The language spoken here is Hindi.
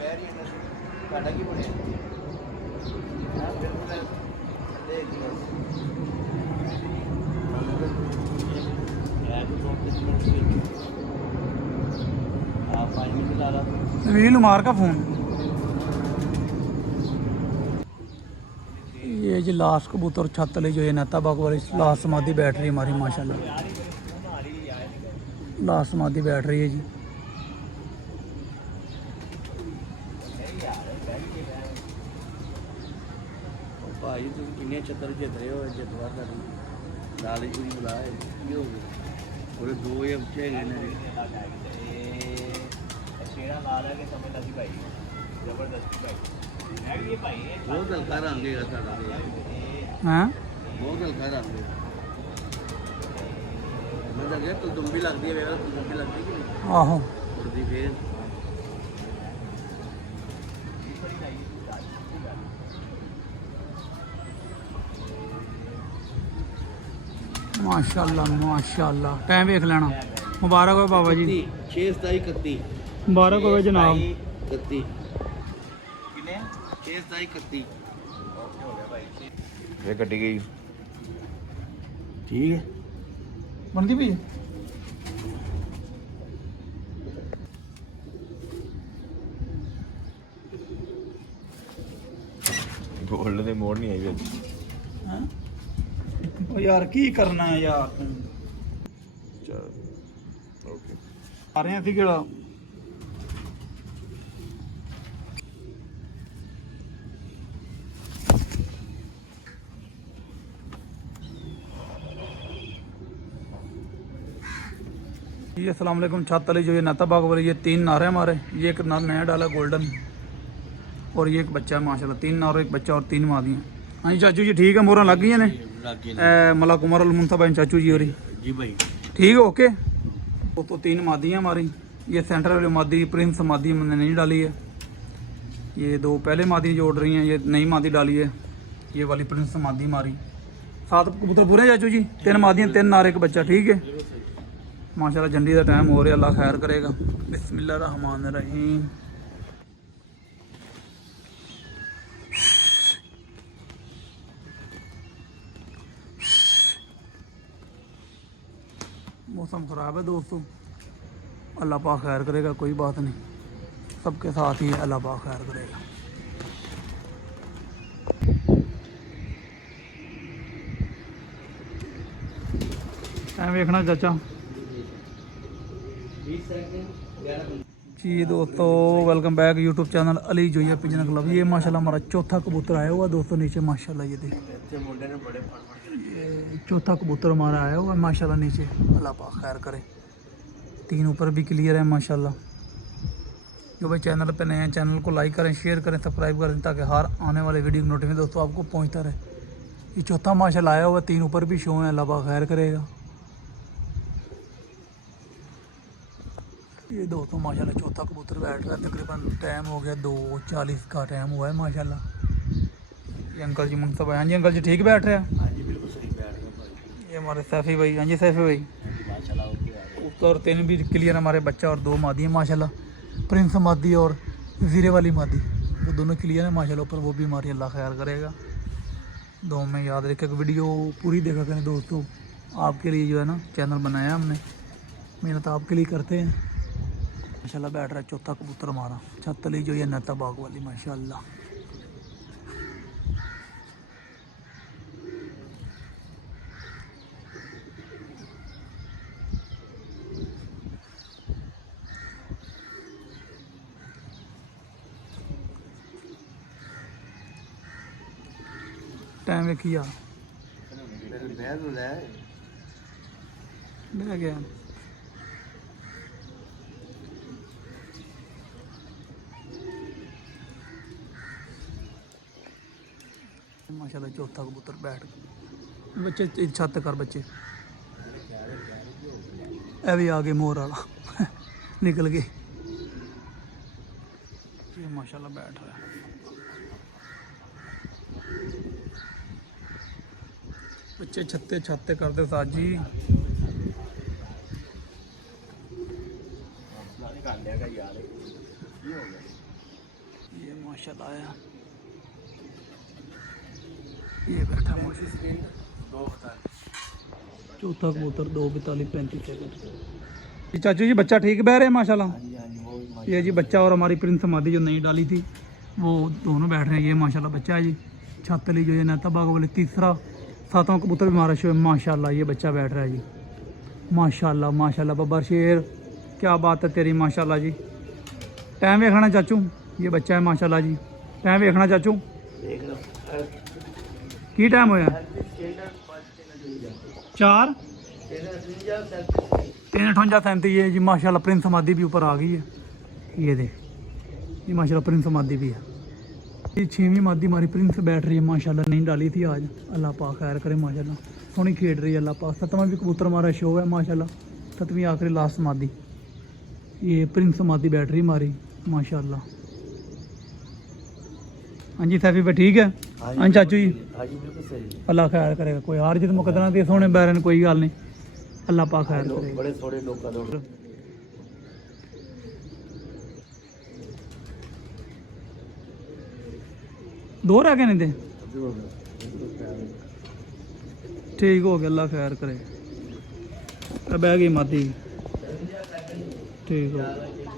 ਤੁਹਾਡਾ ਕੀ ਬਣਿਆ ਬਿਲਕੁਲ ਥੱਲੇ ਦੀ ਬਸ आप 5 मिनट ला रहा नवीन मार का फ़ोन। ये जी लास्ट कबूतर छत ले जो ये नेता बाग वाली लास्ट समाधि बैठ रही है हमारी माशाल्लाह। लास्ट समाधि बैठ रही है जी। भाई तुम किन्ने छत्तर जित रहे हो जितवार का लाल जी बुला है की हो गया और दो ये बच्चे हैं ने शेरा लाल है कि समझ लगी भाई जबरदस्ती भाई है ये भाई बहुत हल्का रंग है साडा हां बहुत हल्का रंग है मैं लगे तो तुम भी लगती है मेरा तुम भी लगती कि नहीं आहो और दी फिर माशाल्लाह माशाल्लाह। टाइम देख लेना। मुबारक हो बाबा जी। 6 27 31 मुबारक हो जनाब। 31 कितने 6 27 31 ओके हो गया भाई ये कटी गई ठीक है बनती भी है। गोल्ड दे मोड़ नहीं आई बिच हैं ओ यार की करना है यार तू चल ओके आ रहे हैं सी केड़ा जी। अस्सलाम वालेकुम। छत वाली जो ये नाता बाग वाली ये 3 नारे हमारे। ये एक नर नया डाला गोल्डन और ये एक बच्चा है माशाल्लाह। 3 नार एक बच्चा और 3 मादियाँ। हाँ जी चाचू जी ठीक है मोहरा लग गई ने मलक उमर अल मुंतबा चाचू जी और जी भाई ठीक है ओके। तो 3 मादियाँ हमारी। ये सेंटर वाली मादी प्रिंस मादी मैंने नहीं डाली है। ये 2 पहले मादी जोड़ रही हैं। ये नई मादी डाली है ये वाली प्रिंस मादी हमारी। 7 कबूतर पूरे चाचू जी 3 मादियाँ 3 नार एक बच्चा ठीक है माशाल्लाह। झंडी का टाइम हो रहा अल्लाह खैर करेगा। बिस्मिल्लाह रहमान रहीम। मौसम ख़राब है दोस्तों अल्लाह पाक खैर करेगा कोई बात नहीं सबके साथ ही है अल्लाह पाक खैर करेगा। टाइम देखना चाचा जी। दोस्तों welcome back YouTube channel Ali Zoya pigeon club. ये माशाल्लाह हमारा चौथा कबूतर आया हुआ दोस्तों नीचे माशाल्लाह। ये देखिए ये चौथा कबूतर हमारा आया हुआ माशाल्लाह नीचे अल्लाह पाक खैर करे। 3 ऊपर भी क्लियर है माशाल्लाह। जो भाई चैनल पे नए हैं चैनल को लाइक करें शेयर करें सब्सक्राइब करें ताकि हर आने वाले वीडियो की नोटिफिकेशन दोस्तों आपको पहुँचता रहे। ये चौथा माशाल्लाह आया हुआ 3 ऊपर भी शो है अल्लाह पाक खैर करेगा। ये दोस्तों माशाल्लाह चौथा कबूतर बैठ रहा है। तकरीबन टाइम हो गया 2:40 का टाइम हुआ है माशाल्लाह। ये अंकल जी मुंतबा हाँ जी अंकल जी ठीक बैठ रहे हैं। हाँ जी बिल्कुल सही बैठ रहे भाई। ये हमारे सैफी भाई हाँ जी सैफी भाई माशाल्लाह ओके ऊपर 3 भी क्लियर हमारे बच्चा और 2 मादी हैं माशाल्लाह। प्रिंस मादी और ज़ीरे वाली मादी वो दोनों क्लियर है माशाल्लाह। ऊपर वो भी हमारी अल्लाह खैर करेगा। दो में याद रखे वीडियो पूरी देखा करें दोस्तों। आपके लिए जो है ना चैनल बनाया हमने मेहनत आपके लिए करते हैं माशाल्लाह। बैठ रहा है चौथा कबूतर हमारा छत ली जो ये नेता बाग वाली माशाल्लाह। टाइम देखिए यार बह गया माशाल्लाह। चौथा कबूतर बैठ बच्चे छत कर बच्चे ए भी आ गए मोर वाला निकल गए। ये माशाल्लाह बैठ रहा है बच्चे छत्ते छत्ते करते साजी। माशाल्लाह आया। ये बैठा माशाल्लाह। चौथा कबूतर 2:42:35 सेकंड। जी चाचू जी बच्चा ठीक बह रहे हैं माशाल्लाह। ये जी बच्चा और हमारी प्रिंस मादी जो नहीं डाली थी वो दोनों बैठ रहे हैं। ये माशाल्लाह बच्चा है जी। छातली जो है नेता बाग वाले तीसरा 7वां कबूतर भी हमारा शो है माशाल्लाह। ये बच्चा बैठ रहा है जी माशाल्लाह माशाल्लाह। बब्बर शेर क्या बात है तेरी माशाल्लाह जी। टाइम देखना चाचू ये बच्चा है माशाल्लाह जी। टाइम देखना चाचू की टाइम होया 4 3:58 ये जी माशाल्लाह। प्रिंस मादी भी ऊपर आ गई है। ये देख ये माशाल्लाह प्रिंस मादी भी है। ये 6वीं मादी हमारी प्रिंस बैठ रही है माशाल्लाह। नहीं डाली थी आज अल्लाह पाक खैर करे माशाल्लाह। सोनी खेड रही है अल्लाह पाक। 7वां भी कबूतर हमारा शो है माशाल्लाह। 7वीं आखिरी लास्ट मादी ये प्रिंस मादी बैठ रही हमारी माशाल्लाह। हाँ जी सैफी भाई ठीक है। हाँ चाचू जी अल्लाह खैर करेगा। कोई हार जित मुकदना दी सोने बैरन कोई गल नहीं अल्लाह पाक खैर करेगा। बड़े थोड़े लोग दो रह गए नहीं थे ठीक हो गया अल्लाह खैर करे। बह गई मादी ठीक हो गया।